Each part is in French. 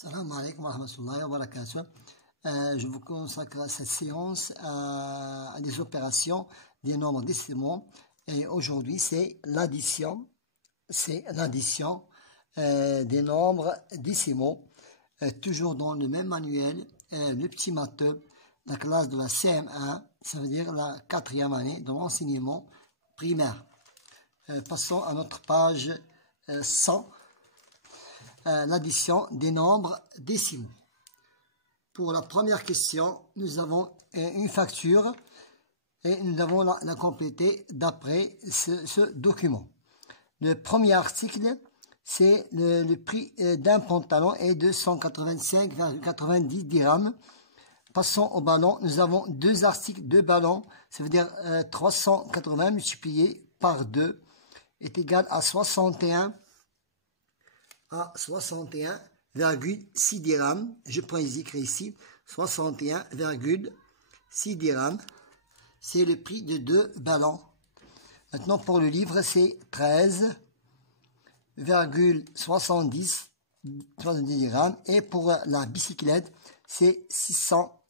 Salam alaikum wa rahmatullahi wa barakatuh. Je vous consacre à cette séance à des opérations des nombres décimaux. Et aujourd'hui, c'est l'addition. Des nombres décimaux. Toujours dans le même manuel, le petit matheux, la classe de la CM1, ça veut dire la 4e année de l'enseignement primaire. Passons à notre page 100. L'addition des nombres décimaux. Pour la première question, nous avons une facture et nous devons la compléter d'après ce document. Le premier article, c'est le prix d'un pantalon est de 185,90 dirhams. Passons au ballon. Nous avons deux articles, deux ballons. Ça veut dire 380 multiplié par 2 est égal à 61,6 dirhams. Je prends les écrits ici. 61,6 dirhams. C'est le prix de deux ballons. Maintenant, pour le livre, c'est 13,70 dirhams. Et pour la bicyclette, c'est 600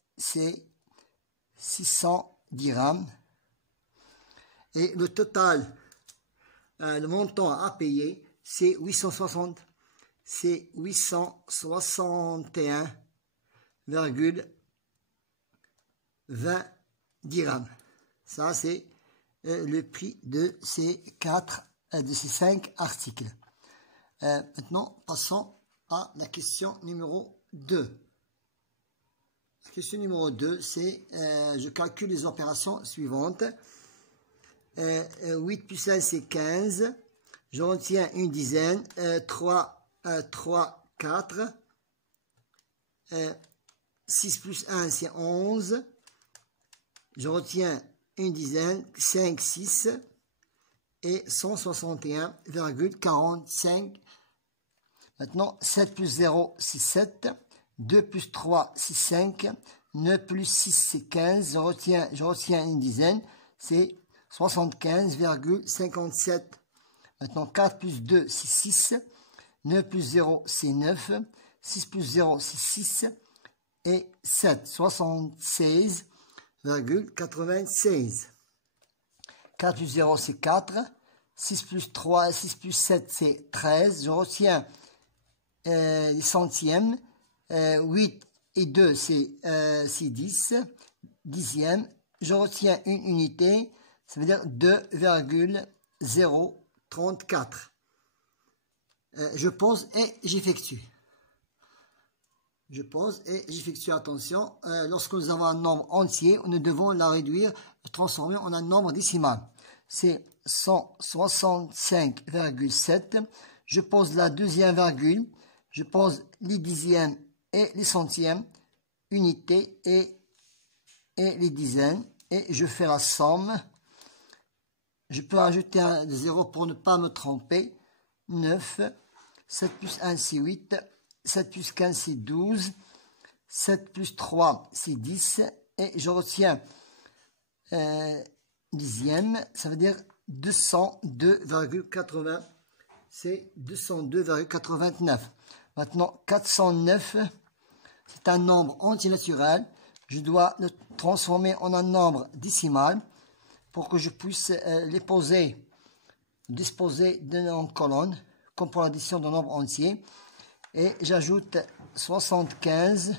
dirhams. Et le total, le montant à payer, c'est 861,20 dirhams. Ça, c'est le prix de ces 5 articles. Maintenant, passons à la question numéro 2. La question numéro 2, c'est je calcule les opérations suivantes. 8 plus 1, c'est 15. Je retiens une dizaine. 3, 4. 6 plus 1, c'est 11. Je retiens une dizaine. 5, 6. Et 161,45. Maintenant, 7 plus 0, c'est 7. 2 plus 3, c'est 5. 9 plus 6, c'est 15. Je retiens une dizaine. C'est 75,57. Maintenant, 4 plus 2, c'est 6. 9 plus 0, c'est 9. 6 plus 0, c'est 6. Et 7, 76,96. 4 plus 0, c'est 4. 6 plus 3, 6 plus 7, c'est 13. Je retiens les centièmes. 8 et 2, c'est 10. Dixième. Je retiens une unité. Ça veut dire 2,034. Je pose et j'effectue. Je pose et j'effectue. Attention, lorsque nous avons un nombre entier, nous devons la réduire, transformer en un nombre décimal. C'est 165,7. Je pose la deuxième virgule. Je pose les dixièmes et les centièmes, unités et les dizaines. Et je fais la somme. Je peux ajouter un 0 pour ne pas me tromper. 9. 7 plus 1, c'est 8. 7 plus 15, c'est 12. 7 plus 3, c'est 10. Et je retiens dixième. Ça veut dire 202,80. C'est 202,89. Maintenant, 409, c'est un nombre entier naturel. Je dois le transformer en un nombre décimal pour que je puisse les disposer en colonne, comme pour l'addition de nombres entiers. Et j'ajoute 75,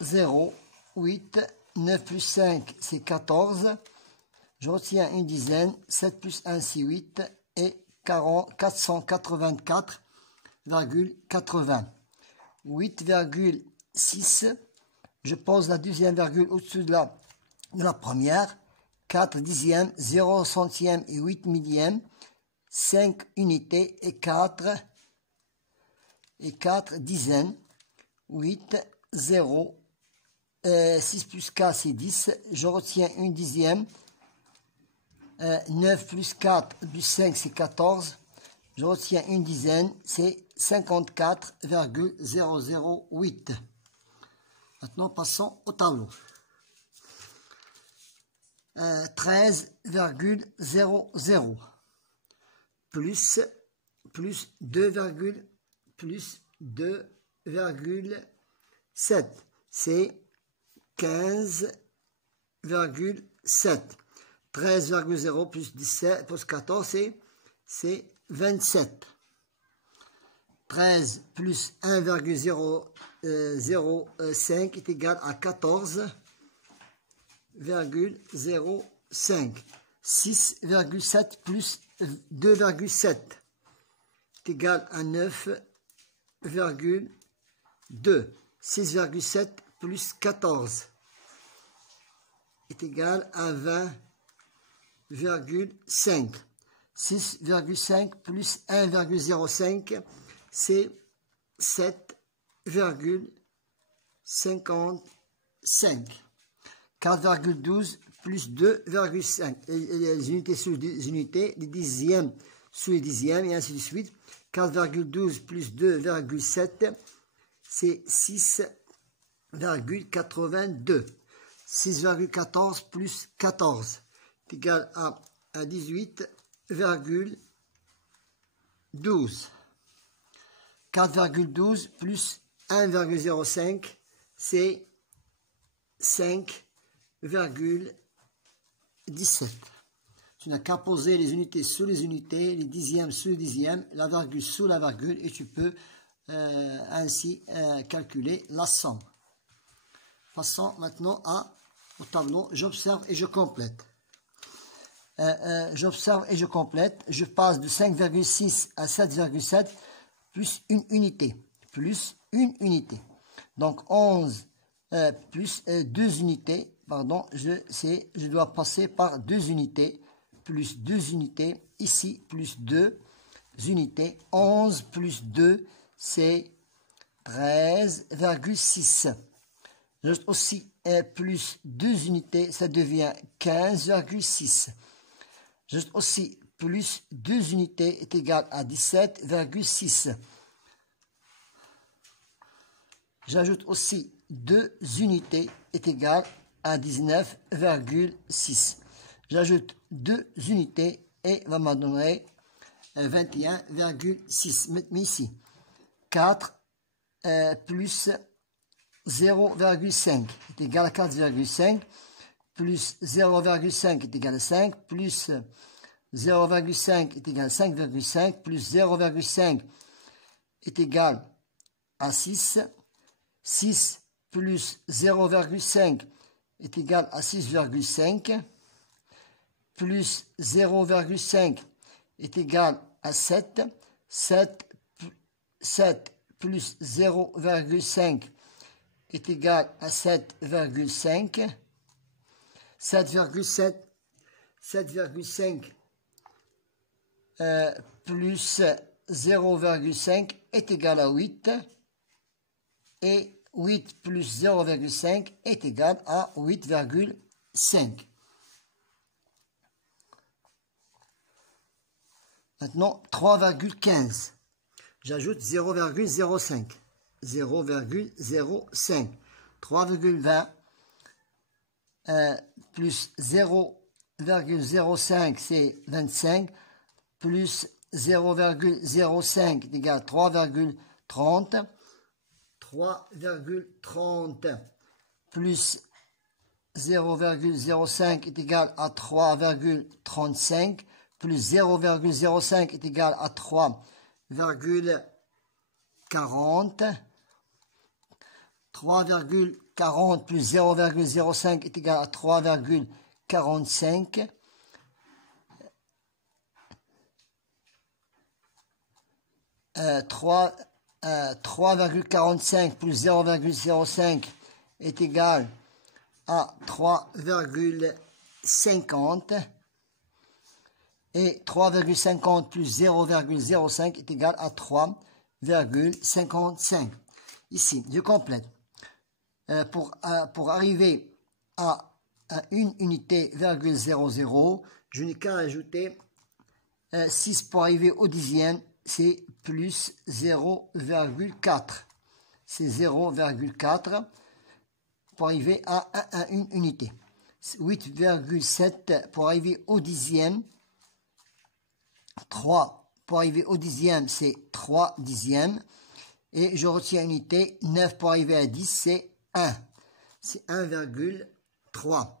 0, 8, 9 plus 5, c'est 14. Je retiens une dizaine, 7 plus 1, c'est 8, et 484,80. 8,6. Je pose la deuxième virgule au-dessus de la première. 4 dixièmes, 0 centième et 8 millièmes. 5 unités et 4 dizaines. 8, 0. 6 plus 4, c'est 10. Je retiens une dixième. 9 plus 4 plus 5, c'est 14. Je retiens une dizaine, c'est 54,008. Maintenant, passons au tableau. 13,00 plus 2,0 plus 2,7. C'est 15,7. 13,0 plus 17 plus 14, c'est 27. 13 plus 1,005 est égal à 14,05. 6,7 plus 2,7 est égal à 9,2. 6,7 plus 14 est égal à 20,5. 6,5 plus 1,05, c'est 7,55. 4,12 plus 2,5. Les unités sous les unités, les dixièmes sous les dixièmes, et ainsi de suite. 4,12 plus 2,7, c'est 6,82. 6,14 plus 14 est égal à 18,12. 4,12 plus 1,05, c'est 5,17. Tu n'as qu'à poser les unités sous les unités, les dixièmes sous les dixièmes, la virgule sous la virgule, et tu peux ainsi calculer la somme. Passons maintenant au tableau. J'observe et je complète. J'observe et je complète. Je passe de 5,6 à 7,7 plus une unité. Plus une unité. Donc 11 plus 2 unités. Pardon, je dois passer par 2 unités. Plus 2 unités. Ici, plus 2 unités. 11 plus 2, c'est 13,6. J'ajoute aussi plus 2 unités, ça devient 15,6. J'ajoute aussi plus 2 unités est égal à 17,6. J'ajoute aussi 2 unités est égal à 19,6. J'ajoute 2 unités et va me donner 21,6. Mais ici, 4 plus 0,5 est égal à 4,5, plus 0,5 est égal à 5, plus 0,5 est égal à 5,5, plus 0,5 est égal à 6, 6 plus 0,5 est égal à 6,5, plus 0,5 est égal à 7, 7 plus 0,5 est égal à 7,5, 7,5 plus 0,5 est égal à 8, et 8 plus 0,5 est égal à 8,5. Maintenant, 3,15. J'ajoute 0,05. 0,05. 3,20 plus 0,05, c'est 25, plus 0,05 est égal à 3,30. 3,30 plus 0,05 est égal à 3,35, plus 0,05 est égal à 3,40. 3,40 plus 0,05 est égal à 3,45. 3,45 plus 0,05 est égal à 3,50. Et 3,50 plus 0,05 est égal à 3,55. Ici, je complète. Pour arriver à une unité, 0,00, je n'ai qu'à ajouter 6 pour arriver au dixième, c'est plus 0,4. C'est 0,4 pour arriver à une unité. 8,7 pour arriver au dixième. 3 pour arriver au dixième, c'est 3 dixièmes. Et je retiens une unité, 9 pour arriver à 10, c'est 1. C'est 1,3.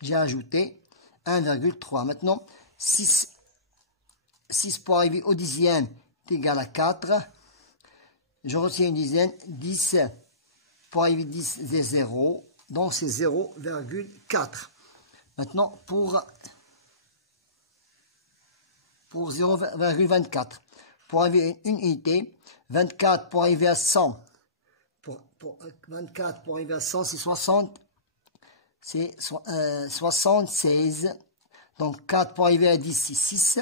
J'ai ajouté 1,3. Maintenant, 6 pour arriver au dixième est égal à 4. Je retiens une dizaine, 10 pour arriver à 10, c'est 0. Donc, c'est 0,4. Maintenant, pour 0,24. Pour arriver à une unité, 24 pour arriver à 100. Pour 24 pour arriver à 100, c'est 60. C'est 76. Donc, 4 pour arriver à 10, c'est 6.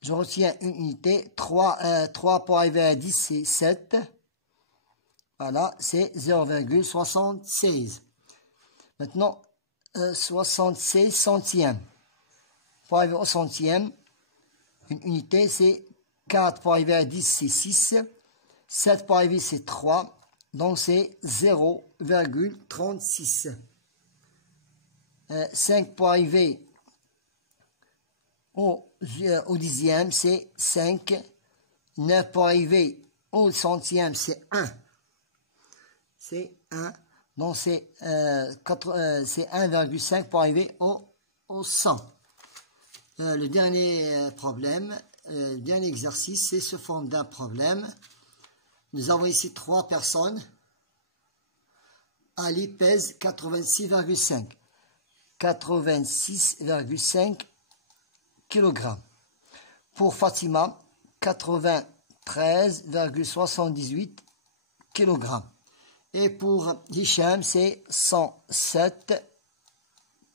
Je retiens une unité. 3 pour arriver à 10, c'est 7. Voilà, c'est 0,76. Maintenant, 76 centièmes. Pour arriver au centième, une unité, c'est 4 pour arriver à 10, c'est 6. 7 pour arriver, c'est 3. Donc, c'est 0,36. 5 pour arriver au dixième, c'est 5. 9 pour arriver au centième, c'est 1. C'est 1. Donc, c'est 1,5 pour arriver au 100. Le dernier problème, le dernier exercice, c'est sous forme d'un problème. Nous avons ici 3 personnes. Ali pèse 86,5. 86,5 kg. Pour Fatima, 93,78 kg. Et pour Hicham, c'est 107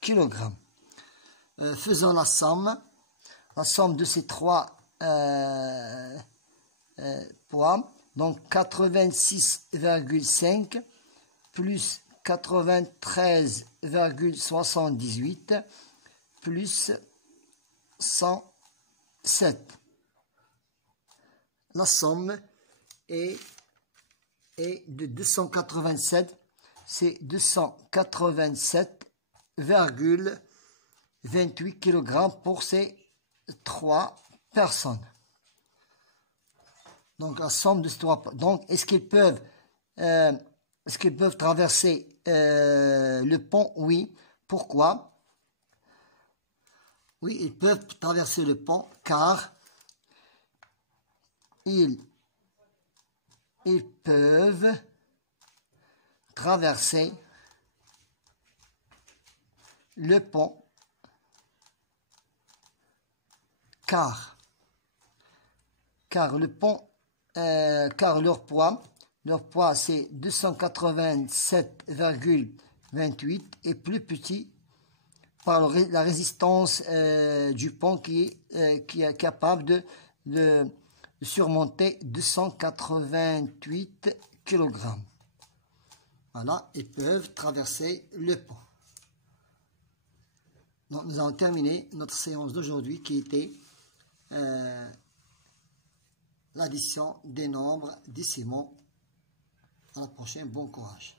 kg. Faisons la somme de ces 3 poids. Donc 86,5 plus 93,78 plus 107. La somme est de 287. C'est 287,28 kg pour ces 3 personnes. Donc la somme de ces 3. Donc est-ce qu'ils peuvent traverser le pont? Oui. Pourquoi? Oui, ils peuvent traverser le pont car ils peuvent traverser le pont car le pont, car leur poids c'est 287,28 est plus petit par la résistance du pont qui est capable de surmonter 288 kg. Voilà, ils peuvent traverser le pont. Donc, nous avons terminé notre séance d'aujourd'hui qui était l'addition des nombres décimaux. À la prochaine, bon courage.